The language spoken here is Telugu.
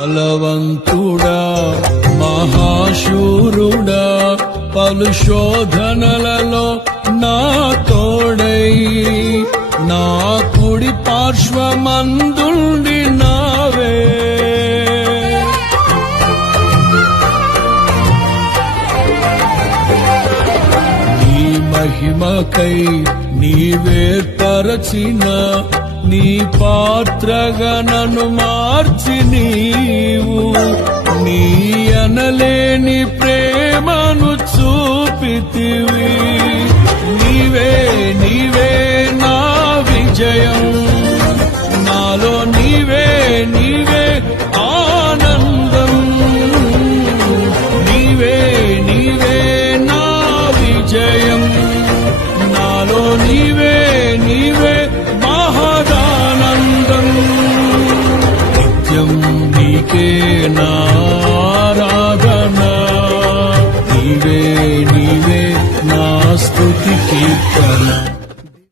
బలవంతుడా మహాశూరుడా పలు శోధనలలో నా తోడై నా కుడి పార్శ్వమందుండి నావే నీ మహిమకై నీవేర్పరచిన నీ పాత్రగా నన్ను మార్చి నీవు నీ అనలేని ప్రేమను చూపితివి నీవే నీవే నా విజయం నాలో నీవే నీవే ఆనందం నీవే నీవే నా విజయం నాలో నీవే నీవే మహదానందం నిత్యం నీకే నారాధన నీవే నీవే నా స్తుతి కీర్తన